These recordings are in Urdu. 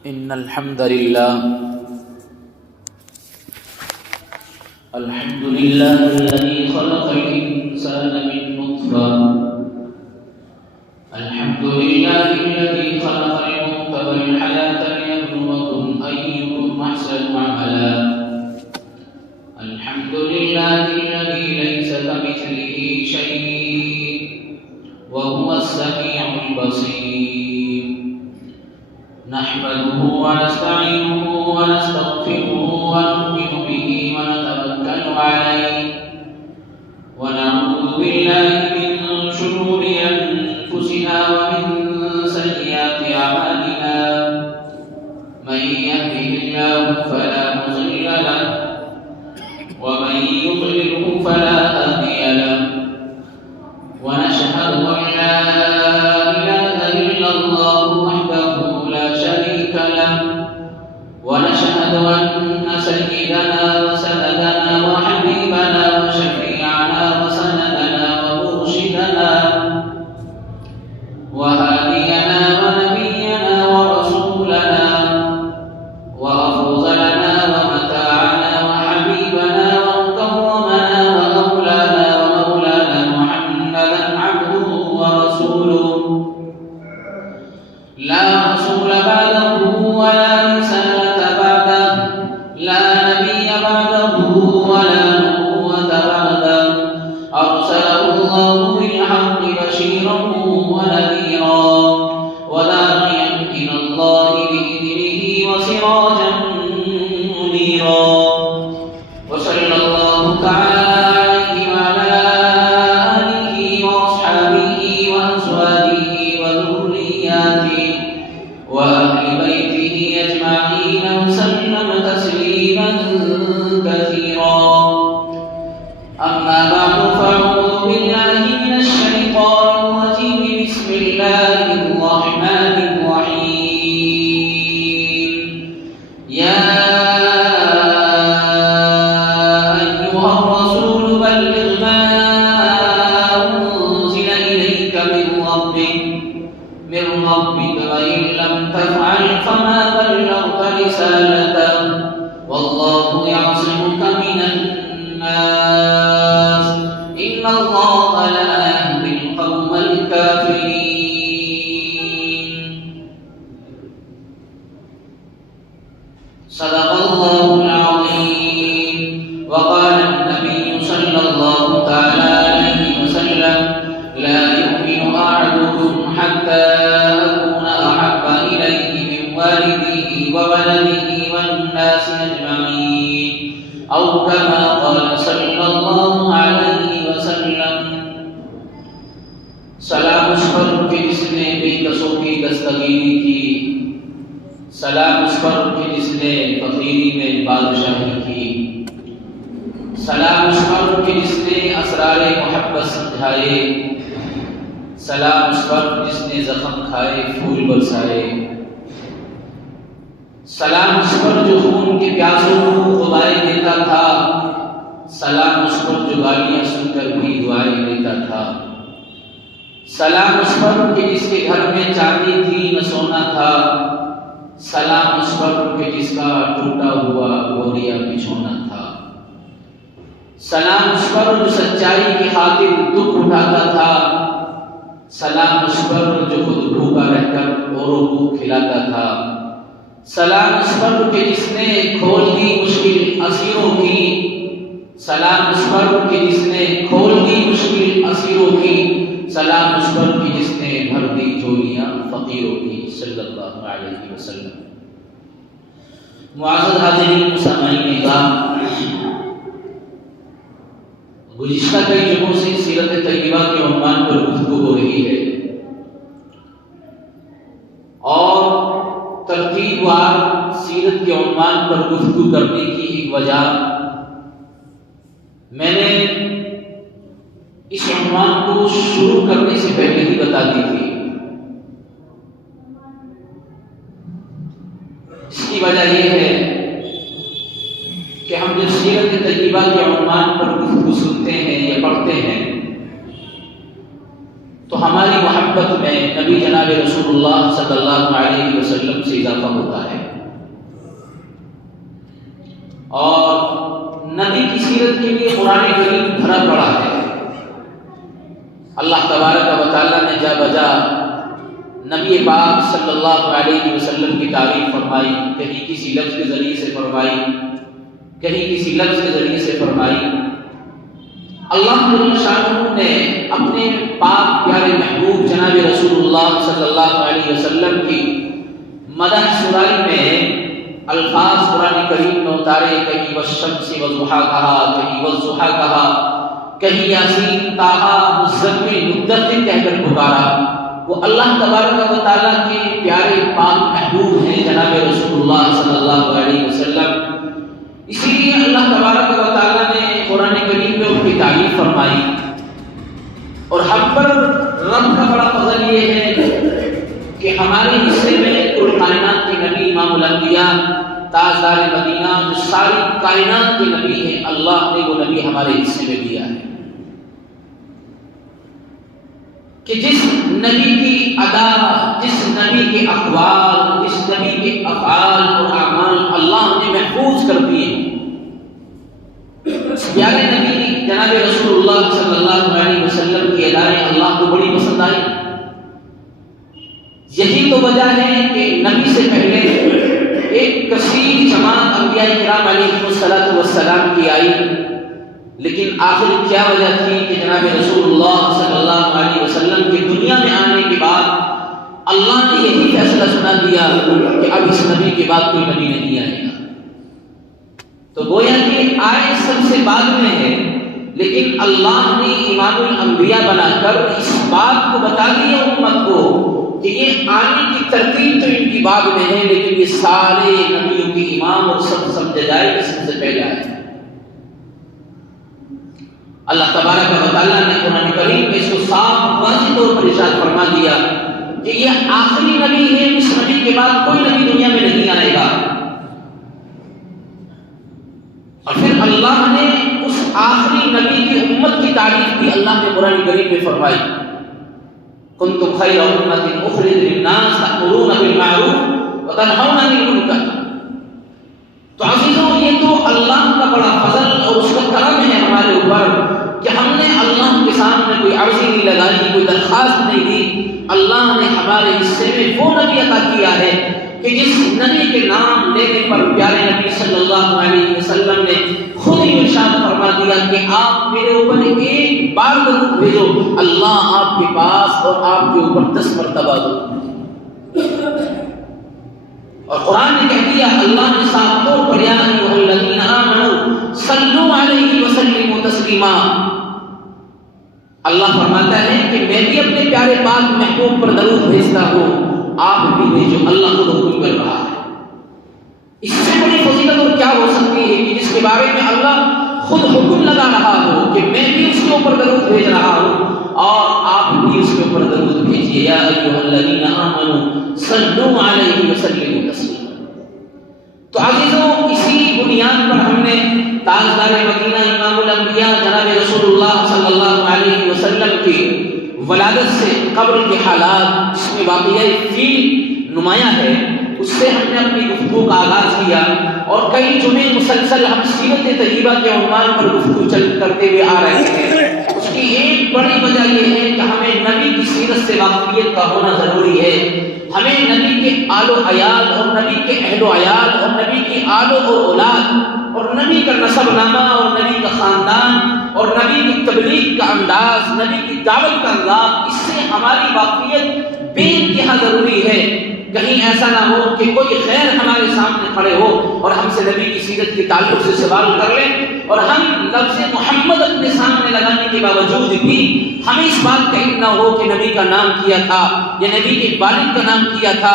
إن الحمد لله الذي خلق الإنسان من نطفة. الحمد لله الذي خلق الموت والحياة ليبلوكم أيكم أحسن عملا. الحمد لله الذي ليس كمثله شيء وهو السميع البصير. نحمده ونستعينه ونستغفره ونؤمن به ونتوكل عليه ونعوذ بالله من شرور أنفسنا ومن سيئات أعمالنا. من يهده الله فلا مضل له ومن يضلله فلا هادي له. ونشهد أن لا إله إلا الله وحده لا شريك له. ونشهد أن سيدنا وسندنا وحبيبنا وشفيعنا وسندنا ومرشدنا وهادينا ونبينا ورسولنا وأفضلنا ومتاعنا وحبيبنا ومكرمنا ومولانا محمدا عبده ورسوله لا رسول بعده ولا رسالة بعده لا نبي بعده ولا نبوة بعده. أرسله الله بالحق بشيرا ونذيرا وداعيا إلى الله بإذنه وسراجا منيرا. وصلى الله تعالى عليه وعلى آله وأصحابه وأزواجه وذرياته وأهل بيته أجمعين وسلم تسليما كثيرا. أما بعد فأعوذ بالله من الشيطان الرجيم. بسم الله الرحمن الرحيم. يا أيها الرسول بلغ ما أنزل إليك من ربك وإن لم تفعل فما بلغت رسالته والله يعصمك من الناس إن الله لا يهدي القوم الكافرين. صدق الله العظيم. وقال النبي صلى الله تعالى عليه وسلم لا يؤمن أحدكم حتى أكون أحب إليه من والده وولده والناس أجمعين أو كما قال صلى الله عليه وسلم. سلام اس پر کہ جس نے بے کسوں کی دستگیری کی. سلام اس پر کہ جس نے فقیری میں بادشاہی کی. سلام اس پر کہ جس نے اسرار محبت سمجھائے. سلام اس پر جس نے زخم کھائے پھول برسائے. سلام اس پر جو خون کے پیاسوں کو غذائیں دیتا تھا. سلام اس پر جو گالیاں سن کر بھی دعائیں دیتا تھا. سلام اس پر کہ جس کے گھر میں چاندی تھی نہ سونا تھا. سلام اس پر کہ جس کا ٹوٹا ہوا گوریا بچھونا تھا. سلام اس پر جو سچائی کی خاطر دکھ اٹھاتا تھا. سلام اس پر جو خود بھوکا رہ کر اوروں کو کھلاتا تھا. سلام اس پر کہ جس نے کھول دی مشکل اسیروں کی. سلام اس پر کہ جس نے کھول دی مشکل اسیروں کی. سلام اس پر کہ جس نے بھر دی جھولیاں فقیروں کی صلی اللہ علیہ وسلم. معزز حاضرین سامعین کرام، گزشتہ کئی جمعوں سے سیرت طیبہ کے عنوان پر گفتگو ہو رہی ہے اور ترتیب وار سیرت کے عنوان پر گفتگو کرنے کی ایک وجہ میں نے اس عنوان کو شروع کرنے سے پہلے ہی بتا دی تھی. اس کی وجہ یہ ہے کہ ہم جب سیرت طیبہ کے عنوان پر گفتگو سنتے ہیں یا پڑھتے ہیں تو ہماری محبت محبت میں نبی جناب رسول اللہ صلی اللہ علیہ وسلم سے اضافہ ہوتا ہے، اور نبی کی سیرت کے لیے قرآن کریم بھرا پڑا ہے۔ اللہ تبارک و تعالیٰ نے جا بجا نبی پاک صلی اللہ علیہ وسلم کی تعریف فرمائی، کہیں کسی لفظ کے ذریعے سے فرمائی، کہیں کسی لفظ کے ذریعے سے فرمائی۔ اللہ جل شانہ نے اپنے پاک پیارے محبوب جناب رسول اللہ صلی اللہ علیہ وسلم کی مدح سرائی میں الفاظ قرآن کریم میں اتارے، کہیں والشمس والضحیٰ کہا، کہیں والضحیٰ کہا، کہیں یاسین طٰہٰ مزمل مدثر کہہ کر پکارا۔ وہ اللہ تبارک و تعالیٰ کے پیارے پاک محبوب ہیں جناب رسول اللہ صلی اللہ علیہ وسلم، اسی لیے اللہ تبارک و تعالیٰ نے قرآن کریم میں ان کی تعریف فرمائی۔ اور ہم پر رب کا بڑا فضل یہ ہے کہ ہمارے حصے میں کل کائنات کے نبی امام الانبیاء تاجدار مدینہ جو ساری کائنات کے نبی ہیں، اللہ نے وہ نبی ہمارے حصے میں دیا ہے کہ جس نبی کی ادا، جس نبی کے اقوال، جس نبی کے افعال اور اعمال اللہ نے محفوظ کر دیے، پیارے نبی جناب رسول اللہ صلی اللہ علیہ وسلم کی ادائیں اللہ کو بڑی پسند آئی۔ یہی تو وجہ ہے کہ نبی سے پہلے ایک کثیر جماعت انبیاء کرام علیہ الصلوۃ والسلام کی آئی، لیکن آخر کیا وجہ تھی کہ جناب رسول اللہ صلی اللہ علیہ وسلم کے دنیا میں آنے کے بعد اللہ نے یہی فیصلہ سنا دیا کہ اب اس نبی کے بعد کوئی نبی نہیں آئے گا۔ تو گویا کہ آئے سب سے بعد میں ہے، لیکن اللہ نے امام الانبیاء بنا کر اس بات کو بتا دیا امت کو کہ یہ آنے کی ترتیب تو ان کی بعد میں ہے، لیکن یہ سارے نبیوں کے امام اور سب سمجھے جائے کہ سب سے پہلے آئے۔ اللہ تبارک و تعالیٰ نے قرآن کریم میں اس کو صاف واضح طور پر ارشاد فرما دیا کہ یہ آخری نبی ہے، اس نبی کے بعد کوئی نبی دنیا میں نہیں آئے گا۔ اور پھر اللہ نے اس آخری نبی کی امت کی تعریف بھی اللہ نے قرآن کریم میں فرمائی، کنتم خیر امۃ اخرجت للناس تأمرون بالمعروف وتنہون عن المنکر۔ تو عزیزوں، یہ تو اللہ کا بڑا فضل اور اس کا کرم ہے ہمارے اوپر کہ ہم نے اللہ کے سامنے کوئی عرضی نہیں لگائی، کوئی درخواست نہیں دی۔ اللہ نے ہمارے حصے میں وہ نبی عطا کیا ہے کہ جس نبی کے نام لینے پر پیارے نبی صلی اللہ علیہ وسلم نے خود ہی ارشاد فرما دیا کہ آپ میرے اوپر ایک بار درود بھیجو، اللہ آپ کے پاس اور آپ کے اوپر 10 مرتبہ دو۔ اور قرآن نے کہہ دیا، اللہ نے صاف طور پر یا ایھا الذین آمنوا صلوا علیہ وسلموا تسلیما۔ اللہ فرماتا ہے کہ میں بھی اپنے پیارے پاک محبوب پر درود بھیجتا ہوں، آپ بھی بھیجو۔ اللہ خود حکم کر رہا ہے۔ اس سے بڑی فضیلت اور کیا ہو سکتی ہے کہ جس کے بارے میں اللہ خود حکم لگا رہا ہو کہ میں بھی اس کے اوپر درود بھیج رہا ہوں اور آپ بھی اس کے اوپر درود بھیجیے، یا ایھا الذین آمنوا صلوا علیہ وسلموا تسلیما۔ تو عزیزوں، اسی بنیاد پر ہم نے تاجدار مدینہ امام الانبیاء جناب رسول اللہ صلی اللہ علیہ وسلم کی ولادت سے قبر کے حالات جس میں واقعہ فیل نمایاں ہے، اس سے ہم نے اپنی گفتگو کا آغاز کیا، اور کئی جمعے مسلسل ہم سیرت طیبہ کے عنوان پر گفتگو کرتے ہوئے آ رہے ہیں۔ اس کی ایک بڑی وجہ یہ ہے کہ ہمیں نبی کی سیرت سے واقفیت کا ہونا ضروری ہے۔ ہمیں نبی کے آل و عیال اور نبی کے اہل و عیال اور نبی کی آل و اولاد اور نبی کا نسب نامہ اور نبی کا خاندان اور نبی کی تبلیغ کا انداز، نبی کی دعوت کا انداز، اس سے ہماری واقفیت بے انتہا ضروری ہے۔ کہیں ایسا نہ ہو کہ کوئی خیر ہمارے سامنے کھڑے ہو اور ہم سے نبی کی سیرت کے تعلق سے سوال کر لیں، اور ہم لفظ محمد اپنے سامنے لگانے کے باوجود بھی ہمیں اس بات کا علم نہ ہو کہ نبی کا نام کیا تھا یا نبی کے والد کا نام کیا تھا،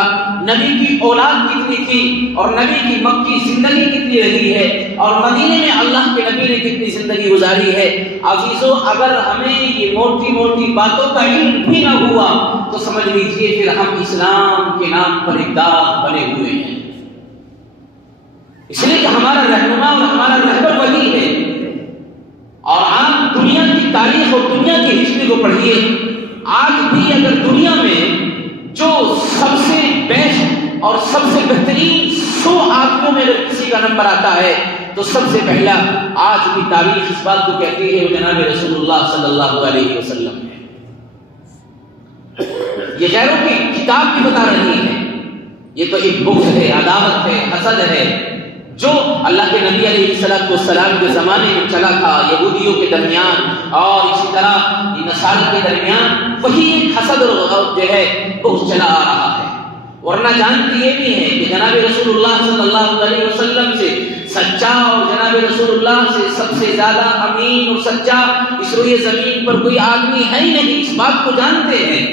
نبی کی اولاد کتنی تھی اور نبی کی مکی زندگی کتنی رہی ہے اور مدینے میں اللہ کے نبی نے کتنی زندگی گزاری ہے۔ عزیزوں، اگر ہمیں یہ موٹی موٹی باتوں کا علم بھی نہ ہوا تو سمجھ لیجئے پھر ہم اسلام کے نام پر ایک داغ بنے ہوئے ہیں، اس لیے کہ ہمارا رہنما اور ہمارا رہبر وہی ہے۔ اور آپ دنیا کی تاریخ اور دنیا کی ہسٹری کو پڑھیے، آج بھی اگر دنیا میں جو سب سے بیسٹ اور سب سے بہترین 100 آدمیوں میں اگر کسی کا نمبر آتا ہے تو سب سے پہلا آج بھی تاریخ اس بات کو کہتی ہے وہ جناب رسول اللہ صلی اللہ علیہ وسلم ہے۔ یہ غیروں کی کتاب بھی بتا رہی ہے، یہ تو ایک بغض ہے، عداوت ہے، حسد ہے جو اللہ کے نبی علیہ السلام کے زمانے میں چلا تھا یہودیوں کے درمیان اور اسی طرح نصارہ کے درمیان، وہی ایک حسد اور جو ہے بغض چلا آ رہا ہے۔ ورنہ جانتی یہ بھی ہے کہ جناب رسول اللہ صلی اللہ علیہ وسلم سے سچا اور جناب رسول اللہ سے سب سے زیادہ امین اور سچا اس روئے زمین پر کوئی آدمی ہے ہی نہیں، اس بات کو جانتے ہیں،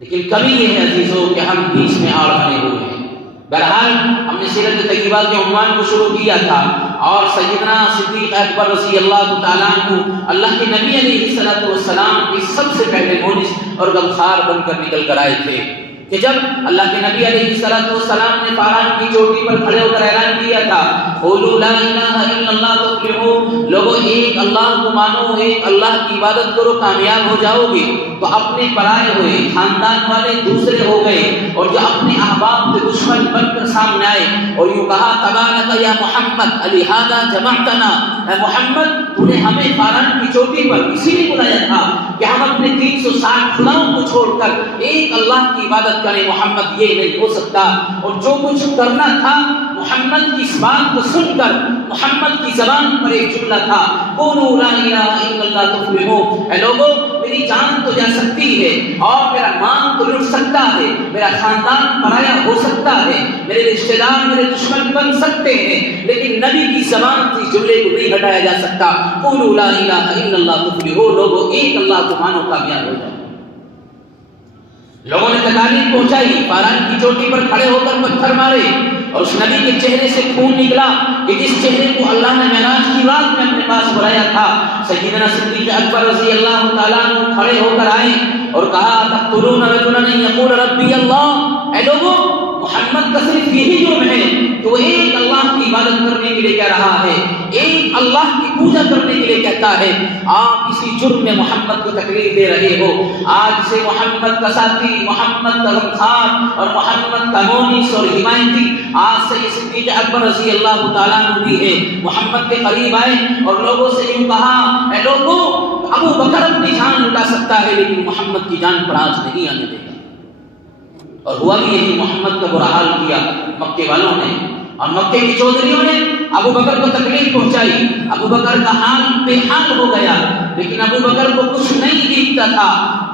لیکن کبھی یہ ہے عزیزوں کہ ہم بھی اس میں آڑ بنے ہوئے ہیں۔ بہرحال ہم نے سیرت طیبہ کے عنوان کو شروع کیا تھا اور سیدنا صدیق اکبر رضی اللہ تعالیٰ عنہ اللہ کے نبی علیہ السلام کے سب سے پہلے مونس اور غمخوار بن کر نکل کر آئے تھے کہ جب اللہ کے نبی علیہ السلام نے پہاڑ کی چوٹی پر کھڑے ہو کر اعلان کیا تھا قولوا لا الہ الا اللہ تفلحوا، لوگوں ایک اللہ کو مانو، ایک اللہ کی عبادت کرو کامیاب ہو جاؤ گے، تو اپنے پرائے ہوئے خاندان والے دوسرے ہو گئے اور جو اپنے احباب کے دشمن بن کر سامنے آئے اور یوں کہا تبارک یا محمد لہذا جمعتنا، اے محمد تو نے ہمیں پہاڑ کی چوٹی پر اسی لیے بلایا تھا کہ ہم اپنے 360 خداؤں کو چھوڑ کر ایک اللہ کی عبادت کریں، محمد یہ نہیں ہو سکتا۔ اور جو کچھ کرنا تھا محمد کی اس بات کو سن کر محمد کی زبان پر ایک جملہ تھا قولوا لا الہ الا اللہ تفلحوا، اے لوگوں میری جان تو جا سکتی ہے اور میرا مال تو لٹ سکتا ہے، میرا خاندان پرایا ہو سکتا ہے، میرے رشتہ دار میرے دشمن بن سکتے ہیں، لیکن نبی کی زبان سے جملے کو نہیں ہٹایا جا سکتا قولوا لا الہ الا اللہ تفلحوا، لوگوں ایک اللہ کو مانو کامیاب ہو جاؤ۔ لوگوں نے تکالیف پہنچائی، پہاڑ کی چوٹی پر کھڑے ہو کر پتھر مارے اور اس نبی کے چہرے سے خون نکلا کہ جس چہرے کو اللہ نے معراج کی رات میں اپنے پاس بلایا تھا۔ سیدنا صدیق اکبر رضی اللہ تعالیٰ عنہ کھڑے ہو کر آئے اور کہا تقتلون رجلا یقول ربی اللہ، اے لوگوں محمد کا صرف یہی جرم ہے کہ وہ ایک اللہ کی عبادت کرنے کے لیے کہہ رہا ہے، ایک اللہ کی پوجا کرنے کے لیے کہتا ہے، آپ اسی جرم میں محمد کو تکلیف دے رہے ہو۔ آج سے محمد کا ساتھی، محمد کا غمخوار اور محمد کا مونس اور حمایتی آج سے یہ صدیق اکبر رضی اللہ تعالیٰ عنہ بھی ہے، محمد کے قریب آئے اور لوگوں سے یوں کہا اے لوگوں ابو بکر اپنی جان لٹا سکتا ہے لیکن محمد کی جان پر آج نہیں آنے دے گا۔ اور ہوا بھی یہی، محمد کا برا حال کیا مکے والوں نے اور مکے کی چودھریوں نے ابو بکر کو تکلیف پہنچائی، ابو بکر کا حال بے حال ہو گیا، لیکن ابو بکر کو کچھ نہیں دکھتا تھا۔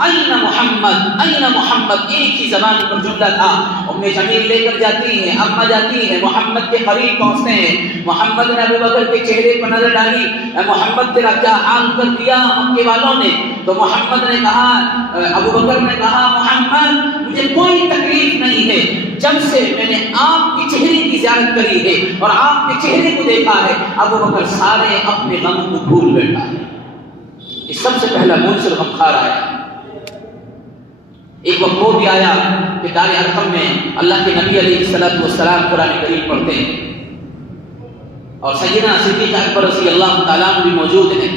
این محمد این محمد، ایک ہی زبان پر جملہ تھا۔ ام جمیل لے کر جاتی ہیں، اماں جاتی ہیں، محمد کے قریب پہنچتے ہیں، محمد نے ابو بکر کے چہرے پر نظر ڈالی، اے محمد تیرا کیا حال کر دیا مکے والوں نے؟ تو محمد نے کہا، ابو بکر نے کہا محمد مجھے کوئی تکلیف نہیں ہے، جب سے میں نے آپ کے چہرے کی زیارت کری ہے اور آپ کے چہرے کو دیکھا ہے ابو بکر سارے اپنے غم کو بھول بیٹھا ہے۔ یہ سب سے پہلا مونس اور غمخوار آیا۔ ایک وقت وہ بھی آیا کہ دار ارقم میں اللہ کے نبی علیہ السلام قرآن کریم پڑھتے ہیں اور سیدنا صدیق اکبر رضی اللہ تعالیٰ عنہ بھی موجود ہیں۔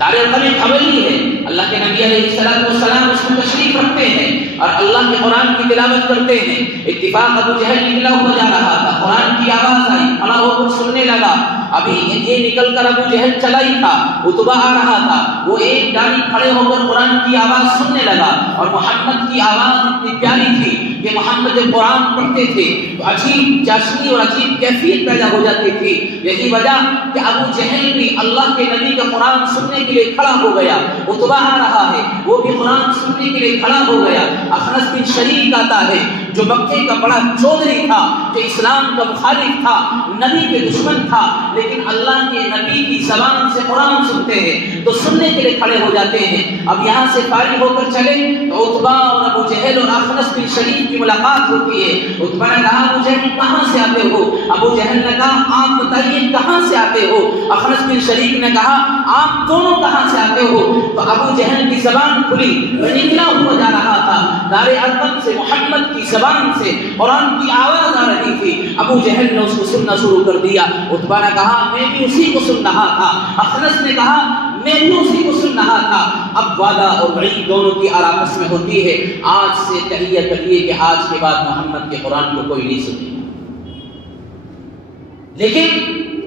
دار ارقم ایک حویلی ہے، اللہ کے نبی علیہ السلام اس میں تشریف رکھتے ہیں اور اللہ کے قرآن کی تلاوت کرتے ہیں۔ اتفاق ابو جہل نکلا ہوا جا رہا تھا، قرآن کی آواز آئی، کھڑا ہو کر سننے لگا۔ ابھی یہ نکل کر ابو جہل چلا ہی تھا، اتبا آ رہا تھا، وہ ایک جانی کھڑے ہو کر قرآن کی آواز سننے لگا اور محمد کی آواز اتنی پیاری تھی کہ محمد جب قرآن پڑھتے تھے تو عجیب چاشنی اور عجیب کیفیت پیدا ہو جاتی تھی۔ یہی وجہ کہ ابو جہل بھی اللہ کے نبی کا قرآن سننے کے لیے کھڑا ہو گیا، اتبا آ رہا ہے وہ بھی قرآن سننے کے لیے کھڑا ہو گیا۔ اخنس بن شریک آتا ہے جو مکے کا بڑا چودھری تھا، جو اسلام کا مخالف تھا، نبی کے دشمن تھا، لیکن اللہ کے نبی کی زبان سے قرآن سنتے ہیں تو سننے کے لیے کھڑے ہو جاتے ہیں۔ اب یہاں سے فارغ ہو کر چلے تو اتبا اور ابو جہل اور اخنس بن شریک کی ملاقات ہوتی ہے۔ اتبا نے کہا ابو جہل کہاں سے آتے ہو؟ ابو جہل نے کہا آپ بتائیے کہاں سے آتے ہو؟ اخنس بن شریک نے کہا آپ دونوں کہاں سے آتے ہو؟ تو ابو جہل کی زبان کھلی، وہ نکلا ہوا جا رہا تھا دار ارقم سے، محمد کی زبان سے قرآن کی آواز آ رہی تھی۔ ابو جہل نے اس کو سننا شروع کر دیا۔ اتبا نے کہا میں بھی اسی کو سن رہا تھا۔ اخنس نے کہا میں بھی اسی کو سن رہا تھا. اب وعدہ اور وعید دونوں کی آپس میں ہوتی ہے. آج سے تحیہ کریے کہ آج کے بعد محمد کے قرآن کو کوئی نہیں سنے. لیکن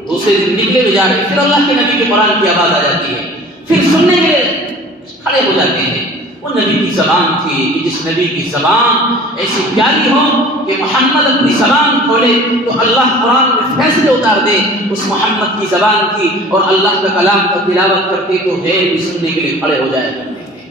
دوسرے دن نکلے ہوئے جا رہے ہیں، پھر اللہ کے نبی کے قرآن کی آواز آ جاتی ہے، پھر سننے کے لیے کھڑے ہو جاتے ہیں. وہ نبی کی زبان تھی کہ جس نبی کی زبان ایسی پیاری ہو کہ محمد اپنی زبان کھولے تو اللہ قرآن میں فیصلے اتار دے اس محمد کی زبان کی، اور اللہ کا کلام کا تلاوت کرتے تو غیر بھی سننے کے لیے کھڑے ہو جایا کرتے تھے.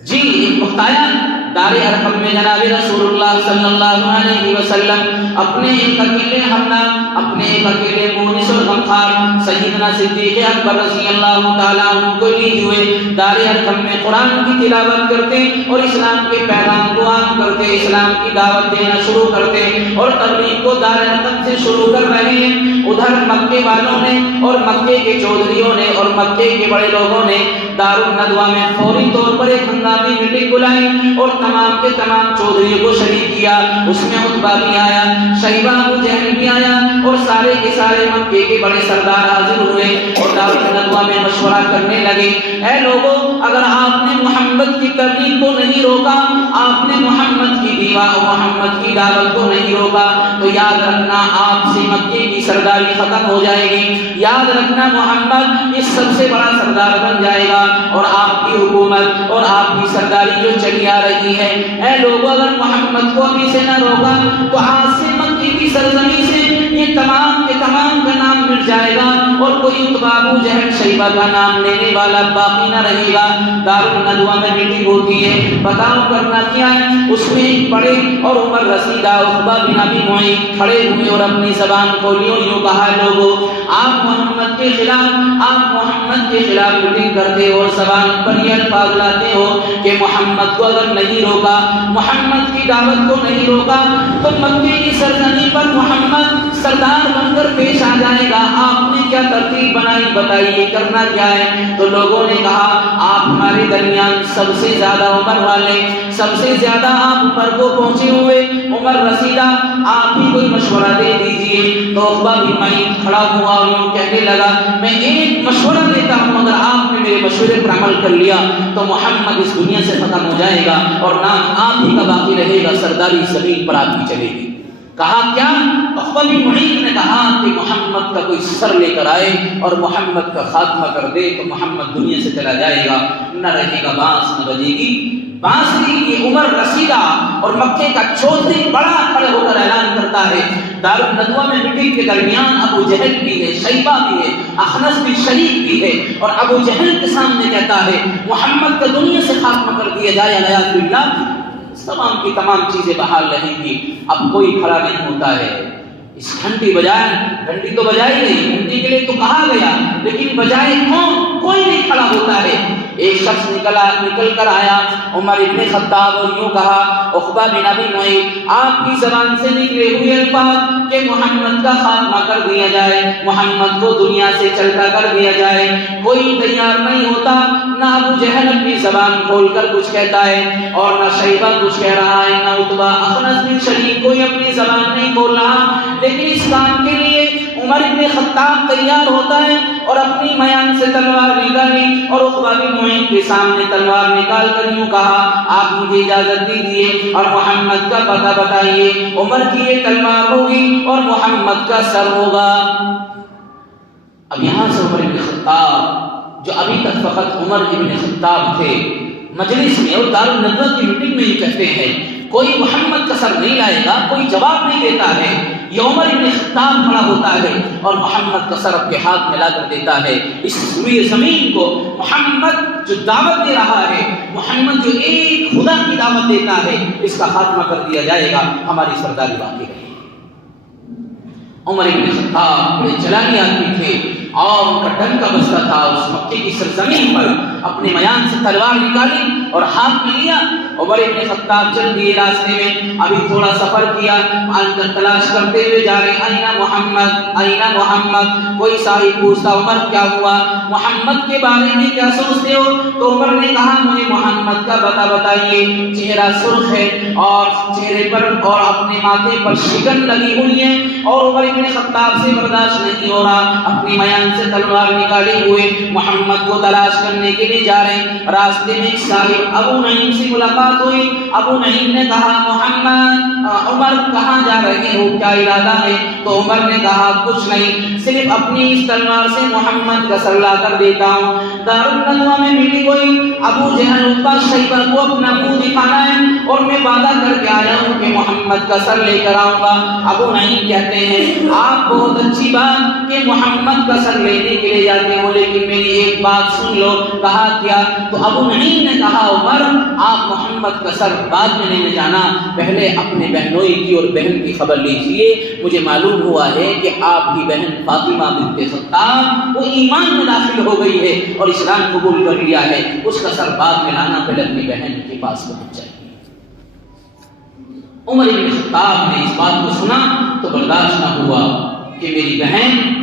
جی ایک وقت آیا دار ارقم میں جناب رسول اللہ صلی اللہ علیہ وسلم اپنے ایک اکیلے ہمدرد، اپنے ایک اکیلے مونس اور غمخوار سیدنا صدیق اکبر رضی اللہ تعالیٰ عنہ کو لیے ہوئے دار ارقم میں قرآن کی تلاوت کرتے اور اسلام کے پیغام کو عام کرتے، اسلام کی دعوت دینا شروع کرتے اور تبلیغ کو دار ارقم سے شروع کر رہے ہیں. ادھر مکے والوں نے اور مکے کے چودھریوں نے اور مکے کے بڑے لوگوں نے دار الندوہ میں فوری طور پر ایک ہنگامی میٹنگ بلائی اور تمام کے تمام چودھریوں کو شریک کیا. اس میں عتبہ بھی آیا، شیبہ ابو جہل بھی آیا اور سارے کے سارے مکے کے بڑے سردار حاضر ہوئے اور دار الندوہ میں مشورہ کرنے لگے. اے لوگوں، اگر آپ نے محمد کی تبلیغ کو نہیں روکا، آپ نے محمد کی دیوار اور محمد کی دعوت کو نہیں روکا تو یاد رکھنا آپ سے مکے کی سرداری ختم ہو جائے گی. یاد رکھنا محمد اس سب سے بڑا سردار بن جائے گا اور آپ کی حکومت اور آپ کی سرداری جو چلی آ رہی ہے. اے لوگوں، اگر محمد کو ابھی سے نہ روکا تو آج سے مکے کی سرزمین سے یہ تمام کے تمام کا نام مٹ جائے گا اور کوئی عتبہ ابو جہل شیبہ کا نام لینے والا باقی نہ رہے گا. دار الندوہ میں میٹنگ ہوتی ہے، بتاؤ کرنا کیا ہے. اس میں ایک بڑے اور عمر رسیدہ عقبہ بن ابی معیط کھڑے ہوئے اور اپنی زبان کھولی اور یوں کہا، لوگوں آپ محمد کے خلاف میٹنگ کرتے ہو اور زبان پر یہ الفاظ لاتے ہو کہ محمد کو اگر نہیں روکا، محمد کی دعوت کو نہیں روکا تو مکے کی سرزمین پر محمد سردار بن کر پیش آ جائے گا. آپ نے کیا ترتیب بنائی، بتائیے کرنا کیا ہے. تو لوگوں نے کہا، آپ ہمارے درمیان سب سے زیادہ عمر والے، سب سے زیادہ آپ عمر کو پہنچے ہوئے عمر رسیدہ، آپ ہی کوئی مشورہ دے دیجئے. تو عقبہ بن معیط کھڑا ہوا اور یوں کہنے لگا، میں ایک مشورہ دیتا ہوں، اگر آپ نے میرے مشورے پر عمل کر لیا تو محمد اس دنیا سے ختم ہو جائے گا اور نام آپ ہی کا باقی رہے گا، سرداری زمین پر آپ کی چلے گی. کہا کیا؟ عقبہ بن معیط نے کہا کہ محمد کا کوئی سر لے کر آئے اور محمد کا خاتمہ کر دے تو محمد دنیا سے چلا جائے گا، نہ رہے گا بانس نہ بجے گی بانسری. یہ عمر رسیدہ اور مکے کا چودھری بڑا کھڑے ہو کر اعلان کرتا ہے. دار الندوہ میں میٹنگ کے درمیان ابو جہل بھی ہے، شیبہ بھی ہے، اخنس بھی شریک بھی ہے اور ابو جہل کے سامنے کہتا ہے محمد کا دنیا سے خاتمہ کر دیا جائے، علیہ باللہ. تمام کی تمام چیزیں بحال رہیں گی. اب کوئی کھڑا نہیں ہوتا ہے. اس گھنٹی بجائے، گھنٹی تو بجائی نہیں، گھنٹی کے لیے تو کہا گیا، لیکن بجائے کون؟ کوئی نہیں کھڑا ہوتا ہے. ایک شخص نکل کر آیا، عمر ابن خطاب، اور یوں کہا، عقبہ بن ابی معیط آپ کی زبان سے نکلے ہوئے الفاظ کہ محمد کا خاتمہ کر دیا جائے، محمد کو دنیا سے چلتا کر دیا جائے، کوئی تیار نہیں ہوتا. نہ ابو جہل اپنی زبان کھول کر کچھ کہتا ہے اور نہ شیبہ کچھ کہہ رہا ہے، نہ عتبہ، اخنس بن شریک کوئی اپنی زبان نہیں کھول رہا. لیکن اس کام کے لیے عمر ابن خطاب تیار ہوتا ہے اور اپنی میان سے تلوار نکالی اور عقبہ بن معیط کے سامنے تلوار نکال کر یوں کہا، آپ مجھے اجازت دیجیے اور محمد کا پتہ بتائیے. عمر کی یہ تلوار ہوگی اور محمد کا سر ہوگا. اب یہاں سے عمر ابن خطاب، جو ابھی تک فقط عمر ابن خطاب تھے، مجلس میں اور دار الندوہ کی میٹنگ میں یہ کہتے ہیں کوئی محمد کا سر نہیں لائے گا، کوئی جواب نہیں دیتا ہے. یہ عمر ابن خطاب کھڑا ہوتا ہے اور محمد کا سر اپنے ہاتھ میں لا کر دیتا ہے. اس روئے زمین کو محمد جو دعوت دے رہا ہے، محمد جو ایک خدا کی دعوت دیتا ہے، اس کا خاتمہ کر دیا جائے گا، ہماری سرداری باقی رہے گی. عمر ابن خطاب بڑے جلالی آدمی تھے اور ان کا ڈنکا بجتا تھا. اس مکے کی سرزمین پر اپنے میان سے تلوار نکالی اور ہاتھ میں لیا عمر ابن خطاب چل دیے راستے میں، ابھی تھوڑا سفر کیا، اندر تلاش کرتے ہوئے جا رہے، اینا محمد اینا محمد، کوئی صاحب پوچھتا عمر کیا ہوا، محمد کے بارے میں کیا سوچتے ہو؟ تو عمر نے کہا مجھے محمد کا پتہ بتائیے، چہرہ سرخ ہے اور چہرے پر اور اپنے ماتھے پر شکن لگی ہوئی ہے، اور عمر ابن خطاب سے برداشت نہیں ہو رہا، اپنی میان سے تلوار نکالے ہوئے محمد کو تلاش کرنے کے لیے جا رہے ہیں۔ راستے میں ایک صاحب ابو نعیم سے ملاقات ہوئی، ابو نعیم نے کہا محمد عمر کہاں جا رہے ہو، کیا ارادہ ہے؟ تو عمر نے کہا کچھ نہیں، صرف اپنی اس تلوار سے محمد کا سر لا کر دیتا ہوں۔ دارالندوا میں میٹنگ ہوئی، ابو جہل عتبہ شیبہ کو اپنا منہ دکھانا ہے اور میں وعدہ کر کے آیا ہوں کہ محمد کا سر لے کر آؤں گا۔ ابو نعیم کہتے ہیں آپ بہت اچھی بات کہ محمد کا سر لینے کے لیے جاتے ہو، لیکن میری ایک بات سن لو۔ کہا کیا؟ تو ابو نعیم نے کہا عمر آپ محمد کا سر بعد میں لینے جانا، پہلے اپنے بہنوئی کی اور بہن کی خبر لیجئے۔ مجھے معلوم ہوا ہے کہ آپ کی بہن فاطمہ بنت خطاب وہ ایمان میں داخل ہو گئی ہے اور اسلام قبول کر لیا ہے، اس کا سر بعد میں لانا، پہلے اپنی بہن کے پاس پہنچ جائے۔ عمر بن خطاب نے اس بات کو سنا تو برداشت نہ ہوا کہ میری بہن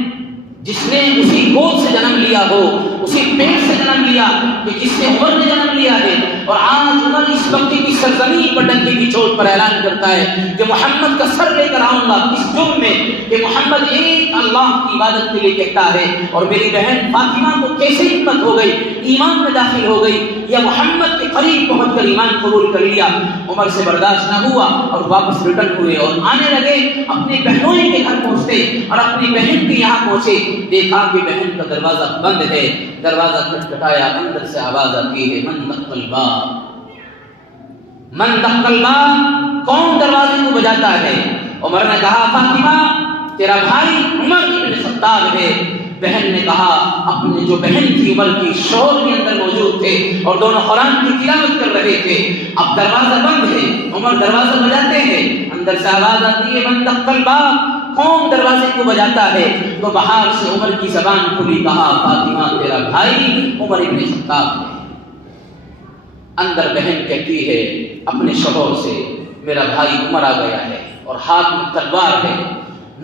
جس نے اسی گود سے جنم لیا ہو، اسی پیٹ سے جنم لیا کہ جس سے عمر نے جنم لیا ہے، اور آج عمر اس وقت کی سرزمین پر ڈنکے کی چوٹ پر اعلان کرتا ہے کہ محمد کا سر لے کر آؤں گا، اس جرم میں کہ محمد ایک اللہ کی عبادت کے لیے کہتا ہے، اور میری بہن فاطمہ کو کیسے ہمت ہو گئی، ایمان میں داخل ہو گئی یا محمد کے قریب پہنچ کر ایمان قبول کر لیا۔ عمر سے برداشت نہ ہوا اور واپس ریٹرن ہوئے اور آنے لگے، اپنے بہنوئی کے گھر پہنچتے اور اپنی بہن کے یہاں پہنچے، دیکھا کہ بہن کا دروازہ بند ہے، دروازہ کھٹکھٹایا، اندر سے آواز آتی ہے من دق الباب، من دق الباب، کون دروازے کو بجاتا ہے؟ عمر نے کہا فاطمہ تیرا بھائی عمر بن خطاب ہے۔ بہن نے کہا اپنے جو بہن تھی عمر کی شوہر کے اندر موجود تھے اور دونوں قرآن کی تلاوت کر رہے تھے، اب دروازہ بند ہے، عمر دروازہ بجاتے ہیں، اندر سے آواز آتی ہے من دق الباب، کون دروازے کو بجاتا ہے؟ تو باہر سے عمر کی زبان کھلی، کہا فاطمہ تیرا بھائی عمر بن خطاب ہے۔ اندر بہن کہتی ہے اپنے شوہر سے میرا بھائی عمر آ گیا ہے اور ہاتھ میں تلوار ہے،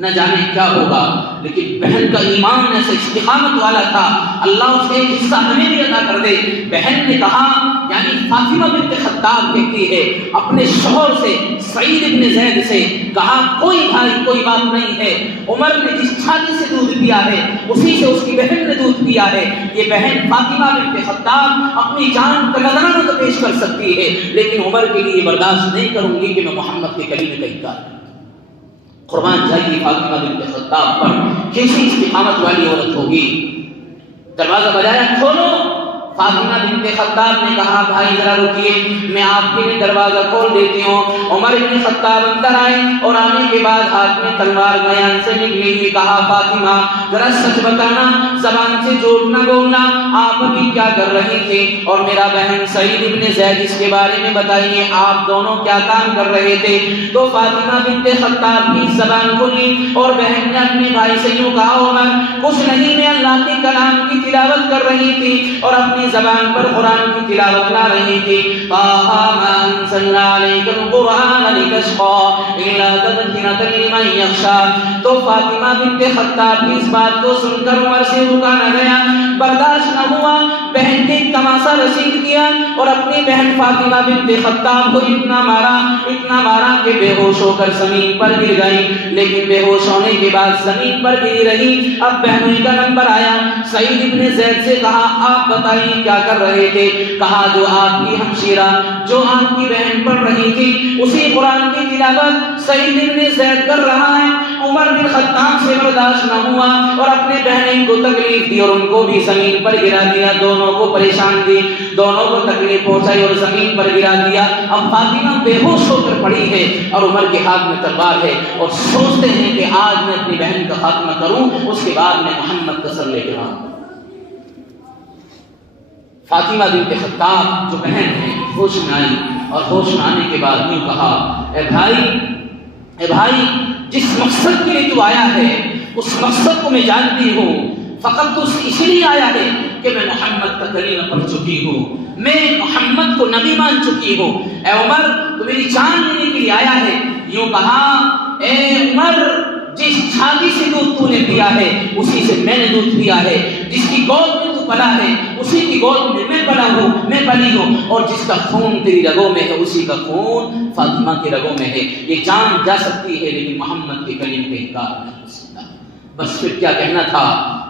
نہ جانے کیا ہوگا، لیکن بہن کا ایمان ایسے استقامت والا تھا، اللہ اس کے ایک حصہ ہمیں بھی عطا کر دے۔ بہن نے کہا، یعنی فاطمہ بنت خطاب کہتی ہے اپنے شوہر سے سعید ابن زید سے، کہا کوئی بھائی کوئی بات نہیں ہے، عمر نے جس چھاتی سے دودھ پیا ہے اسی سے اس کی بہن نے دودھ پیا ہے، یہ بہن فاطمہ بنت خطاب اپنی جان کا نذرانہ تو پیش کر سکتی ہے لیکن عمر کے لیے برداشت نہیں کروں گی کہ میں محمد کے کلیمے کا انکار کروں۔ قربان جائیے فاطمہ بنت خطاب پر کیسی استقامت والی عورت ہوگی۔ دروازہ بجایا کھولو، فاطمہ بنت خطاب نے کہا بھائی ذرا رکیے میں آپ کے لیے دروازہ کھول دیتی ہوں۔ عمر بن خطاب اندر آئے اور آنے کے بعد ہاتھ میں تلوار میان سے نکلی ہوئی، کہا فاطمہ ذرا سچ بتانا، زبان سے جھوٹ نہ بولنا، آپ ابھی کیا کر رہی تھی؟ اور میرا بہن سعید ابن زید اس کے بارے میں بتائیے آپ دونوں کیا کام کر رہے تھے؟ تو فاطمہ بنت خطاب کی زبان کھلی اور بہن نے اپنے بھائی سے یوں کہا عمر کچھ نہیں، میں اللہ کے کلام کی تلاوت کر رہی تھی اور اپنی زبان پر قرآن کی تلاوت لا رہی تھی۔ طٰہٰ مَا أَنزَلْنَا عَلَيْكَ الْقُرْآنَ لِتَشْقَىٰ إِلَّا تَذْكِرَةً لِمَن يَخْشَىٰ۔ تو فاطمہ بنت خطاب کی اس بات کو سن کر عمر سے رکا نہ گیا، برداشت نہ ہوا، بہن کے تماشا رسید کیا اور اپنی بہن فاطمہ بنت خطاب کو اتنا مارا کہ بے ہوش ہو کر زمین پر گر گئی، لیکن بے ہوش ہونے کے بعد زمین پر گری رہی۔ اب بہنوئی کا نمبر آیا، سعید ابن زید سے کہا آپ بتائیے کیا کر رہے تھے؟ کہا جو آپ کی ہمشیرہ جو آپ کی بہن پڑھ رہی تھی اسی قرآن کی تلاوت سعید ابن زید کر رہا ہے۔ عمر بن خطاب سے برداشت نہ ہوا اور اپنے بہنیں کو تکلیف دی اور ان کو بھی زمین پر گرا دیا، دونوں کو پریشان دی، دونوں کو تکلیف پہنچائی اور زمین پر گرا دیا۔ اب فاطمہ بے ہوش ہو کر پڑی ہے اور عمر کے ہاتھ میں تلوار ہے اور سوچتے ہیں کہ آج میں اپنی بہن کا خاتمہ کروں، اس کے بعد میں محمد کا سر لے کر آؤں۔ فاطمہ بنت خطاب جو بہن ہے ہوش میں آئی اور ہوش میں آنے کے بعد یوں کہا اے بھائی جس مقصد کے لیے تو آیا ہے اس مقصد کو میں جانتی ہوں، فقط تو اس لیے آیا ہے کہ میں محمد کا کلمہ پڑھ چکی ہوں، میں محمد کو نبی مان چکی ہوں، اے عمر تو میری جان لینے کے لیے آیا ہے۔ یوں کہا اے عمر جس چھاتی سے دودھ تو نے پیا ہے اسی سے میں نے دودھ پیا ہے، جس کی گود میں تو پلا ہے اسی کی گود میں میں پلی ہوں، اور جس کا خون تیری رگوں میں ہے اسی کا خون فاطمہ کی رگوں میں ہے۔ یہ جان جا سکتی ہے لیکن محمد کے کلیم کا انکار نہیں ہو سکتا۔ بس پھر کیا کہنا تھا؟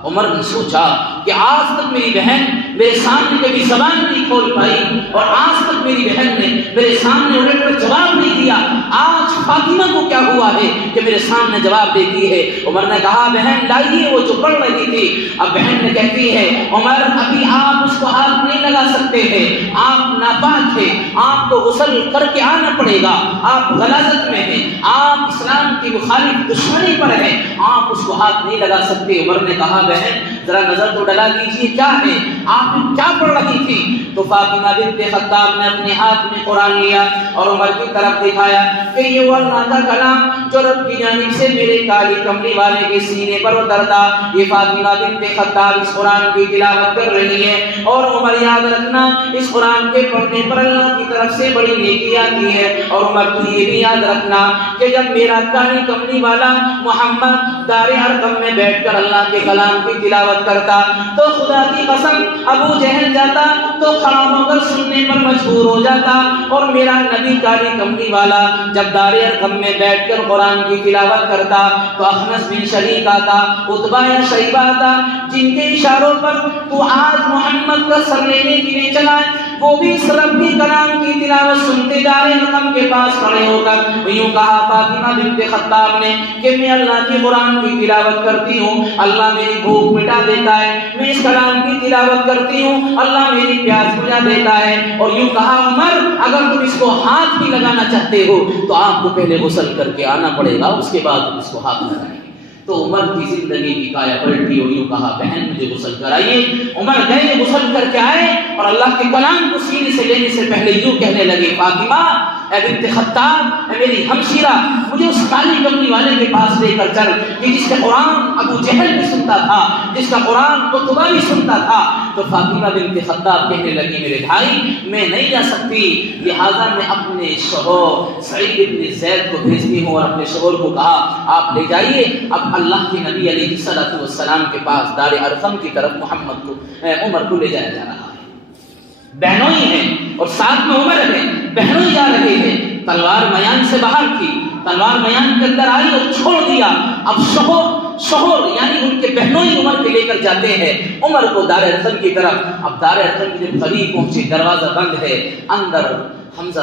عمر نے سوچا کہ آج تک میری بہن میرے سامنے کبھی زبان نہیں کھول پائی، اور آج تک میری بہن نے میرے سامنے الٹ کر جواب نہیں دیا، آج فاطمہ کو کیا ہوا ہے کہ میرے سامنے جواب دیتی ہے؟ عمر نے کہا بہن لائیے، وہ جو پڑھ رہی تھی۔ اب بہن نے کہتی ہے عمر ابھی آپ اس کو ہاتھ نہیں لگا سکتے ہیں، آپ ناپاک ہیں، آپ کو غسل کر کے آنا پڑے گا، آپ غلاظت میں ہیں، آپ اسلام کی مخالف دشمنی پر ہیں، آپ اس کو ہاتھ نہیں لگا سکتے۔ عمر نے کہا بہن ذرا نظر تو ڈلا دیجیے کیا ہے، آپ نے کیا پڑھ رہی تھی؟ تو فاطمہ بنت خطاب نے اپنے ہاتھ میں قرآن لیا اور عمر کی طرف دکھایا کہ یہ وہ اللہ کا کلام جو رب کی جانب سے میرے کالی کملی والے کے سینے پر اترتا، یہ فاطمہ بنت خطاب اس قرآن کی تلاوت کر رہی ہے۔ اور عمر یاد رکھنا اس قرآن کے پڑھنے پر اللہ کی طرف سے بڑی نیکی آتی ہے۔ اور عمر تو یہ بھی یاد رکھنا کہ جب میرا کالی کملی والا محمد دار ارقم میں بیٹھ کر اللہ کے کلام کی تلاوت کرتا تو خدا کی قسم ابو جہل جاتا تو کھڑا ہو کر سننے پر مجبور ہو جاتا، اور میرا نبی کالی کملی والا جب دار ارقم میں بیٹھ کر قرآن کی تلاوت کرتا تو اخنس بن شریک آتا، عتبہ یا شیبہ آتا، جن کے اشاروں پر تو آج محمد کا سر لینے کے لیے چلا ہے، وہ بھی اس رب کی کلام کی تلاوت سنتے دار ارقم کے پاس کھڑے ہو کر یوں کہا فاطمہ بنت خطاب نے کہ میں اللہ کی قرآن کی تلاوت کرتی ہوں، اللہ میری بھوک مٹا دیتا ہے، میں اس کلام کی تلاوت کرتی ہوں، اللہ میری پیاس بجھا دیتا ہے۔ اور یوں کہا عمر اگر تم اس کو ہاتھ بھی لگانا چاہتے ہو تو آپ کو پہلے غسل کر کے آنا پڑے گا، اس کے بعد تم اس کو ہاتھ لگائیں گے۔ تو عمر کی زندگی کی کایا پلٹی اور یوں کہا بہن مجھے غسل کرائیے۔ عمر گئے غسل کر کے آئے اور اللہ کے کلام کو سینے سے لینے سے پہلے یوں کہنے لگے فاطمہ اے بنت خطاب اے میری ہمشیرہ مجھے اس کالی کملی والے کے پاس لے کر چل کہ جس کا قرآن ابو جہل بھی سنتا تھا، جس کا قرآن عتبہ بھی سنتا تھا۔ تو فاطمہ بنت خطاب کہنے لگی میرے بھائی میں نہیں جا سکتی، لہٰذا میں اپنے شوہر سعید بن زید کو بھیجتی ہوں، اور اپنے شوہر کو کہا آپ لے جائیے اب اللہ کے نبی علیہ الصلوۃ والسلام کے پاس دار ارقم کی طرف محمد کو عمر کو لے جایا جا رہا ہے۔ بہنوئی ہیں اور ساتھ میں عمر ہے، بہنوئی جا رہے ہیں، تلوار میان سے باہر تھی، تلوار میان کے اندر آئی اور چھوڑ دیا۔ اب شوہر یعنی ان کے بہنوئی عمر کے لے کر جاتے ہیں عمر کو دار ارقم کی طرف۔ اب دار ارقم کے جب قریب پہنچے دروازہ بند ہے، اندر حمزہ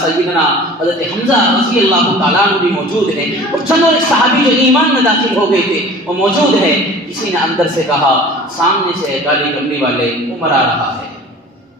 سیدنا حضرت حمزہ رضی اللہ تعالیٰ عنہ بھی موجود ہیں، اور چند اور ایک صحابی جو ایمان میں داخل ہو گئے تھے وہ موجود ہیں۔ کسی نے اندر سے کہا سامنے سے کالی کملی والے عمر آ رہا ہے،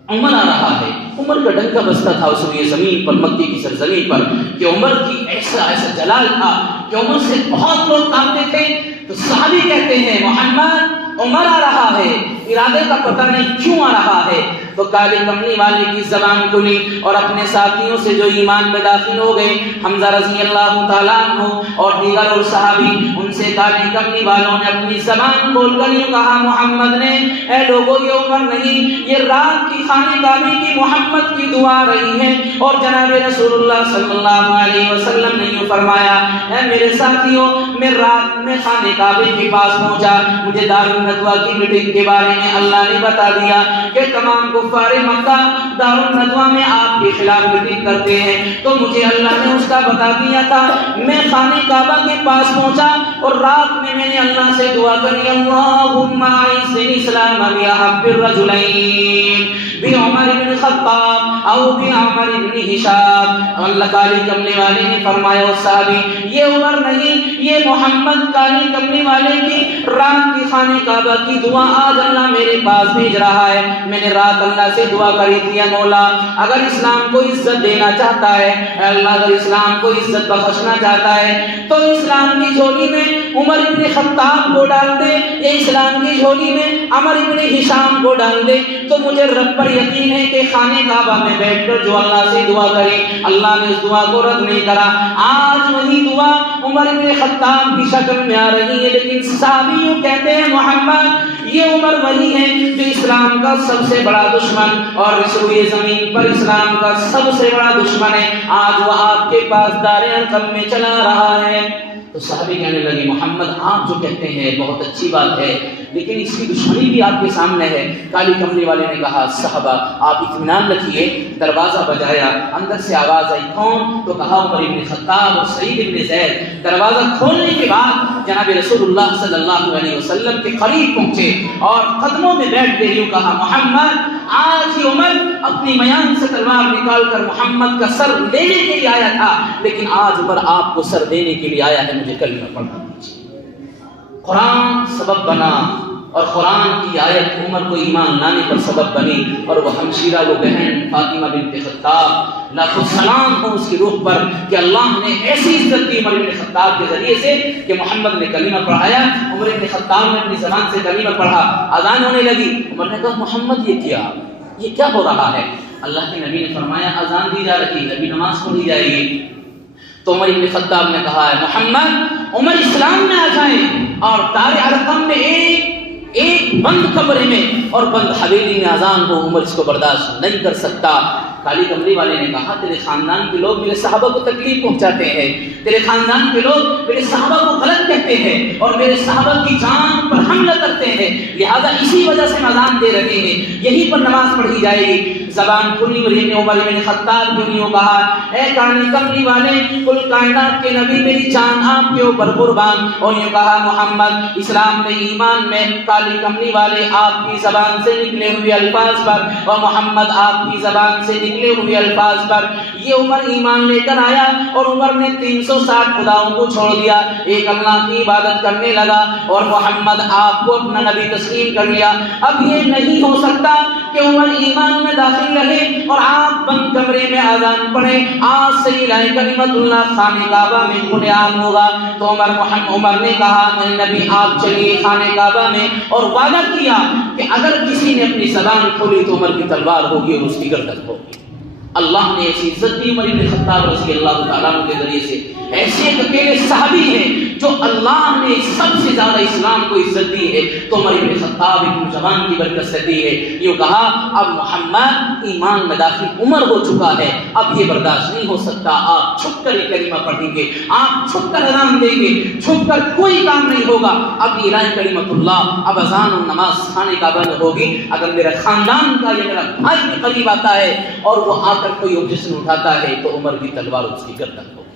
عمر آ رہا ہے۔ عمر کا ڈنکا بجتا تھا اس لیے زمین پر، مکے کی سرزمین پر، کہ عمر کی ایسا جلال تھا کہ عمر سے بہت لوگ کانپتے تھے۔ تو صحابی کہتے ہیں محمد عمر آ رہا ہے، ارادے کا پتہ نہیں کیوں آ رہا ہے۔ تو کالی کملی والے کی زبان کھلی اور اپنے ساتھیوں سے جو ایمان میں داخل ہو گئے حمزہ رضی اللہ تعالیٰ عنہ اور دیگر اور صحابی، ان سے کالی کملی والوں نے اپنی زبان کھول کر یوں کہا محمد نے اے لوگو یہ عمر نہیں، یہ رات کی خانہ کعبہ کی محمد کی دعا رہی ہے۔ اور جناب رسول اللہ صلی اللہ علیہ وسلم نے یوں فرمایا اے میرے ساتھیوں میں رات میں خانہ کعبہ کے پاس پہنچا، مجھے دار الندوہ کی میٹنگ کے بارے میں اللہ نے بتا دیا کہ تمام کفار مکہ دار الندوہ میں آپ کے خلاف میٹنگ کرتے ہیں، تو مجھے اللہ نے اس کا بتا دیا تھا۔ میں خانہ کعبہ کے پاس پہنچا اور رات میں نے اللہ سے دعا کری اللہم اعز الاسلام باحب الرجلین بعمر بن خطاب او بعمر بن ہشام۔ اللہ کالی کملی والے نے فرمایا اس صحابی یہ عمر نہیں، یہ محمد کالی کملی والے کی رات کی خانہ کعبہ کی دعا آج اللہ میرے پاس بھیج رہا ہے۔ میں نے رات اللہ سے دعا کری تھی مولا اگر اسلام کو عزت دینا چاہتا ہے، اللہ اگر اسلام کو عزت بخشنا چاہتا ہے تو اسلام کی جھولی میں عمر بن خطاب کو ڈال دے، یا اسلام کی جھولی میں عمر بن ہشام کو ڈال دے، تو مجھے رب پر یقین ہے کہ خانہ کعبہ میں بیٹھ کر جو اللہ سے دعا کری اللہ نے اس دعا کو رد نہیں کرا۔ آج وہی دعا عمر بن خطاب کی شکل میں آ رہی ہے، لیکن صحابی یوں کہتے ہیں محمد یہ عمر وہی ہے جو اسلام کا سب سے بڑا دشمن اور روئے زمین پر اسلام کا سب سے بڑا دشمن ہے، آج وہ آپ کے پاس دار ارقم میں چلا رہا ہے۔ تو صحابی کہنے لگے محمد آپ جو کہتے ہیں بہت اچھی بات ہے، لیکن اس کی دشمنی بھی آپ کے سامنے ہے۔ کالی کملی والے نے کہا صحابہ آپ اطمینان رکھیے۔ دروازہ بجایا، اندر سے آواز آئی کون؟ تو کہا عمر بن خطاب اور سعید بن زید۔ دروازہ کھولنے کے بعد جناب رسول اللہ صلی اللہ علیہ وسلم کے قریب پہنچے اور قدموں میں بیٹھ گئے، یوں کہا محمد آج ہی عمر اپنی میان سے تلوار نکال کر محمد کا سر لینے کے لیے آیا تھا، لیکن آج عمر آپ کو سر دینے کے لیے آیا ہے، مجھے کلمہ پڑھنا دیجیے۔ قرآن سبب بنا اور قرآن کی آیت عمر کو ایمان لانے پر سبب بنی، اور وہ ہمشیرہ وہ بہن فاطمہ بنت خطاب لاکھوں سلام ہو اس کی روح پر کہ اللہ نے ایسی عزت دی عمر بن خطاب کے ذریعے سے کہ محمد نے کلمہ پڑھایا۔ عمر بن خطاب نے اپنی زبان سے کلمہ پڑھا، اذان ہونے لگی، عمر نے کہا محمد یہ کیا ہو رہا ہے؟ اللہ کے نبی نے فرمایا اذان دی جا رہی ہے، ابھی نماز پڑھی جائے گی۔ تو عمر بن خطاب نے کہا ہے محمد عمر اسلام میں آ جائیں، اور دار ارقم میں ایک بند کمرے میں اور بند حویلی میں اذان ہو، عمر اس کو برداشت نہیں کر سکتا۔ کالی کملی والے نے کہا تیرے خاندان کے لوگ میرے صحابہ کو تکلیف پہنچاتے ہیں، تیرے خاندان کے لوگ میرے صحابہ کو غلط کہتے ہیں اور میرے صحابہ کی جان پر حملہ کرتے ہیں، لہذا اسی وجہ سے اذان دے رہے ہیں، یہیں پر نماز پڑھی جائے گی۔ زبان کھلی مریم نے عمر بن خطاب کو یوں کہا اے کالی کملی والے کل کائنات کے نبی میری جان آپ کے اوپر قربان، اور یوں کہا محمد اسلام میں ایمان میں کالی کملی والے آپ کی زبان سے نکلے ہوئے الفاظ پر اور محمد آپ کی زبان سے نکلے ہوئے الفاظ پر یہ عمر ایمان لے کر آیا، اور عمر نے 360 خداؤں کو چھوڑ دیا، ایک اللہ کی عبادت کرنے لگا، اور محمد آپ کو اپنا نبی تسلیم کر لیا۔ اب یہ نہیں ہو سکتا کہ عمر ایمان میں داخل رہے اور آپ بند کمرے میں اذان پڑھیں، آج سے الہ کلمت اللہ خانہ کعبہ میں کھلے عام ہوگا۔ تو عمر نے کہا میں نبی آپ چلیے خانہ کعبہ میں، اور وعدہ کیا کہ اگر کسی نے اپنی زبان کھولی تو عمر کی تلوار ہوگی اور اس کی گردن ہوگی۔ اللہ نے ایسی عزت دی عمر بن خطاب رضی اللہ تعالیٰ عنہ کے ذریعے سے، ایسے ایک اکیلے صحابی ہیں جو اللہ نے سب سے زیادہ اسلام کو عزت دی ہے، تو عمر بن خطاب کی زبان کی برکت سے دی ہے۔ یہ کہا اب محمد ایمان میں داخل عمر ہو چکا ہے، اب یہ برداشت نہیں ہو سکتا، آپ چھپ کر یہ کلمہ پڑھیں گے، آپ چھپ کر اذان دیں گے، چھپ کر کوئی کام نہیں ہوگا، اب یہ الہ کلمت اللہ، اب اذان اور نماز خانہ کعبہ میں ہوگی۔ اگر میرا خاندان کا یا میرا بھائی بھی قریب آتا ہے اور وہ آ کر کوئی اوبجیکشن اٹھاتا ہے تو عمر کی تلوار اس کی گردن ہوگی۔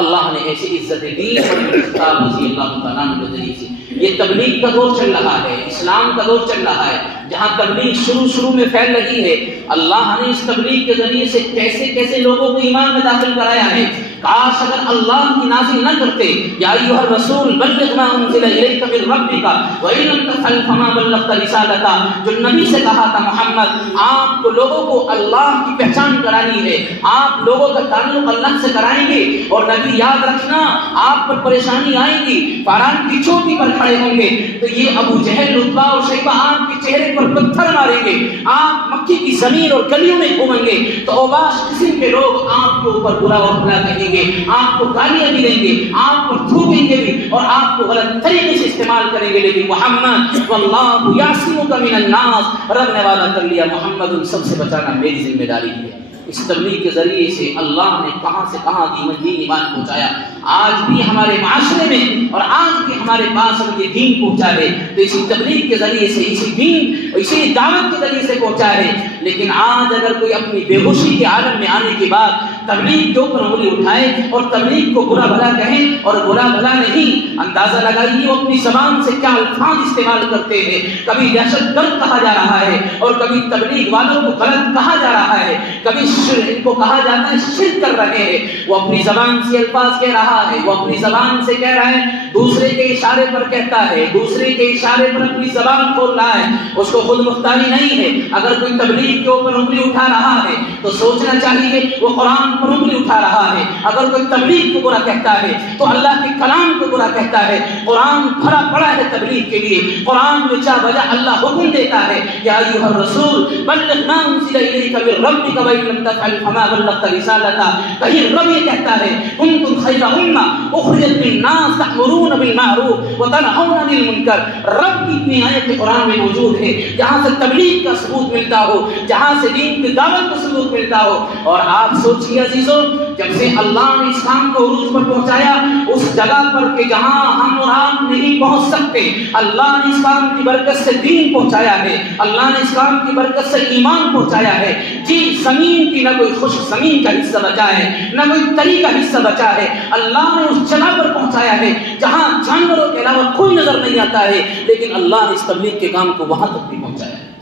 اللہ نے ایسی عزتیں دی خطاب رضی اللہ تعالیٰ عنہ کے ذریعے سے۔ یہ تبلیغ کا دور چل رہا ہے، اسلام کا دور چل رہا ہے، جہاں تبلیغ شروع میں پھیل رہی ہے، اللہ نے اس تبلیغ کے ذریعے سے کیسے کیسے لوگوں کو ایمان میں داخل کرایا ہے۔ کاش اگر اللہ کی نازل نہ کرتے یا ایھا الرسول بلغ ما انزل الیک من ربک وان لم تفعل فما بلغت رسالتہ، جو نبی سے کہا تھا محمد آپ کو لوگوں کو اللہ کی پہچان کرانی ہے، آپ لوگوں کا تعلق اللہ سے کرائیں گے، اور نبی یاد رکھنا آپ پر پریشانی آئے گی، فاران کی چوٹی پر کھڑے ہوں گے تو یہ ابو جہل عتبہ اور شیبہ آپ کے چہرے پر پتھر ماریں گے، آپ مکے کی زمین اور گلیوں میں گھومیں گے تو اوباش قسم کے لوگ آپ کے اوپر برا و بھلا کہیں گے، آپ کو گالیاں بھی دیں گے، آپ پر تھوکیں گے بھی، اور آپ کو غلط طریقے سے استعمال کریں گے، لیکن محمد واللہ یعصمک من الناس، رب نے وعدہ کر لیا محمد ان سب سے بچانا میری ذمہ داری ہے۔ اس تبلیغ کے ذریعے سے اللہ نے کہاں سے کہاں دین ایمان پہنچایا۔ آج بھی ہمارے معاشرے میں اور آج بھی ہمارے پاس ہم یہ دین پہنچا ہے تو اسی تبلیغ کے ذریعے سے، اسی دین اسی دعوت کے ذریعے سے پہنچا ہے۔ لیکن آج اگر کوئی اپنی بے ہوشی کے عالم میں آنے کے بعد تبلیغ کے اوپر انگلی اٹھائے اور تبلیغ کو برا بھلا کہیں، اور برا بھلا نہیں، اندازہ لگائیے وہ اپنی زبان سے کیا الفاظ استعمال کرتے ہیں، کبھی دہشت گرد کہا جا رہا ہے، اور کبھی تبلیغ والوں کو غلط کہا جا رہا ہے، کبھی ان کو کہا جاتا ہے شرک کر رہے ہیں۔ وہ اپنی زبان سے الفاظ کہہ رہا ہے، وہ اپنی زبان سے کہہ رہا ہے، دوسرے کے اشارے پر کہتا ہے، دوسرے کے اشارے پر اپنی زبان کھول رہا ہے، اس کو خود مختاری نہیں ہے۔ اگر کوئی تبلیغ کے اوپر انگلی اٹھا رہا ہے تو سوچنا چاہیے وہ قرآن پر انگلی اٹھا رہا ہے۔ اگر کوئی تبلیغ کو برا کہتا ہے تو اللہ کے کلام کو برا کہتا ہے۔ قرآن بھرا پڑا ہے تبلیغ کے لیے، قرآن میں جا بجا اللہ حکم دیتا ہے یا ایھا الرسول بلغ ما انزل الیک من ربک وان لم تفعل فما بلغت رسالتہ۔ کہیں رب یہ کہتا ہے کنتم خیر امہ اخرجت للناس تأمرون بالمعروف وتنہون عن المنکر۔ رب کی اتنی آیت قرآن میں موجود ہے جہاں سے تبلیغ کا ثبوت ملتا ہو، جہاں سے دین کی دعوت کا ثبوت ملتا ہو۔ اور آپ سوچیے عزیزو، جب سے اللہ نے اسلام کو عروج پر پہنچایا اس جگہ پر کہ جہاں ہم اور آپ نہیں پہنچ سکتے، اللہ نے اسلام کی برکت سے دین پہنچایا ہے، اللہ نے اسلام کی برکت سے ایمان پہنچایا ہے۔ جی زمین کی نہ کوئی خشک زمین کا حصہ بچا ہے، نہ کوئی تری کا حصہ بچا ہے، اللہ نے اس جگہ پر پہنچایا ہے جہاں جانوروں کے علاوہ کوئی نظر نہیں آتا ہے، لیکن اللہ نے اس تبلیغ کے کام کو وہاں تک بھی پہنچایا ہے۔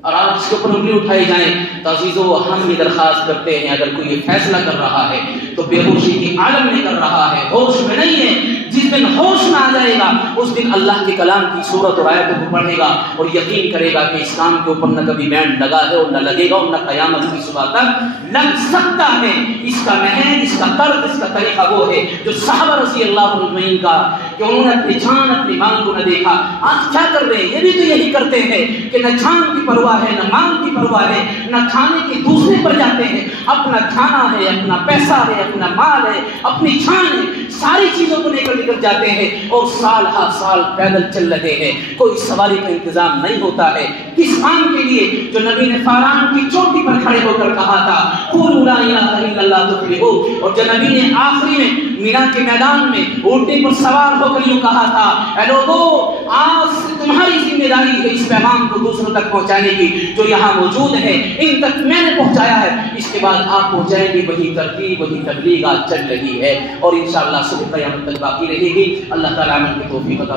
اور آج اس کے اوپر انگلی اٹھائی جائیں تو عزیزو ہم یہ درخواست کرتے ہیں اگر کوئی یہ فیصلہ کر رہا ہے تو بے ہوشی کی عالم میں کر رہا ہے، ہوش میں نہیں ہے۔ جس دن ہوش میں آ جائے گا اس دن اللہ کے کلام کی صورت اور آیتوں کو پڑھے گا اور یقین کرے گا کہ اسلام کے اوپر نہ کبھی بینڈ لگا ہے اور نہ لگے گا اور نہ قیامت کی صبح تک لگ سکتا ہے۔ اس کا نہج، اس کا طرز، اس کا طریقہ وہ ہے جو صحابہ رضی اللہ عنہ اجمعین کا، کہ انہوں نے اپنی جان اپنی مال کو نہ دیکھا۔ آج کیا کر رہے ہیں؟ یہ بھی تو یہی کرتے ہیں کہ نہ جان کی پرواہ ہے، نہ مال کی پرواہ ہے، نہ کھانے کے دوسرے پر جاتے ہیں۔ اپنا کھانا ہے، اپنا پیسہ ہے، اپنا مال ہے، اپنی جان ہے، ساری چیزوں کو لے کر نکل جاتے ہیں اور سال ہر سال پیدل چل رہے ہیں۔ کوئی سواری کا انتظام نہیں ہوتا ہے۔ کس کام کے لیے؟ جو نبی نے فاران کی چوٹی پر کھڑے ہو کر کہا تھا قولوا لا الہ الا اللہ تفلحوا، اور جو نبی نے آخری میں مینا کے میدان میں اونٹنے پر سوار ہو کر یوں کہا تھا اے لوگو آج سے تمہاری ذمہ داری ہے اس پیغام کو دوسروں تک پہنچانے کی جو یہاں موجود ہے، ان تک میں نے پہنچایا ہے، اس کے بعد آپ پہنچائیں گے۔ وہی ترتیب، وہی تبلیغ آج چل رہی ہے اور انشاءاللہ صبح قیامت تک باقی رہے گی۔ اللہ تعالیٰ عمل کی توفیق عطا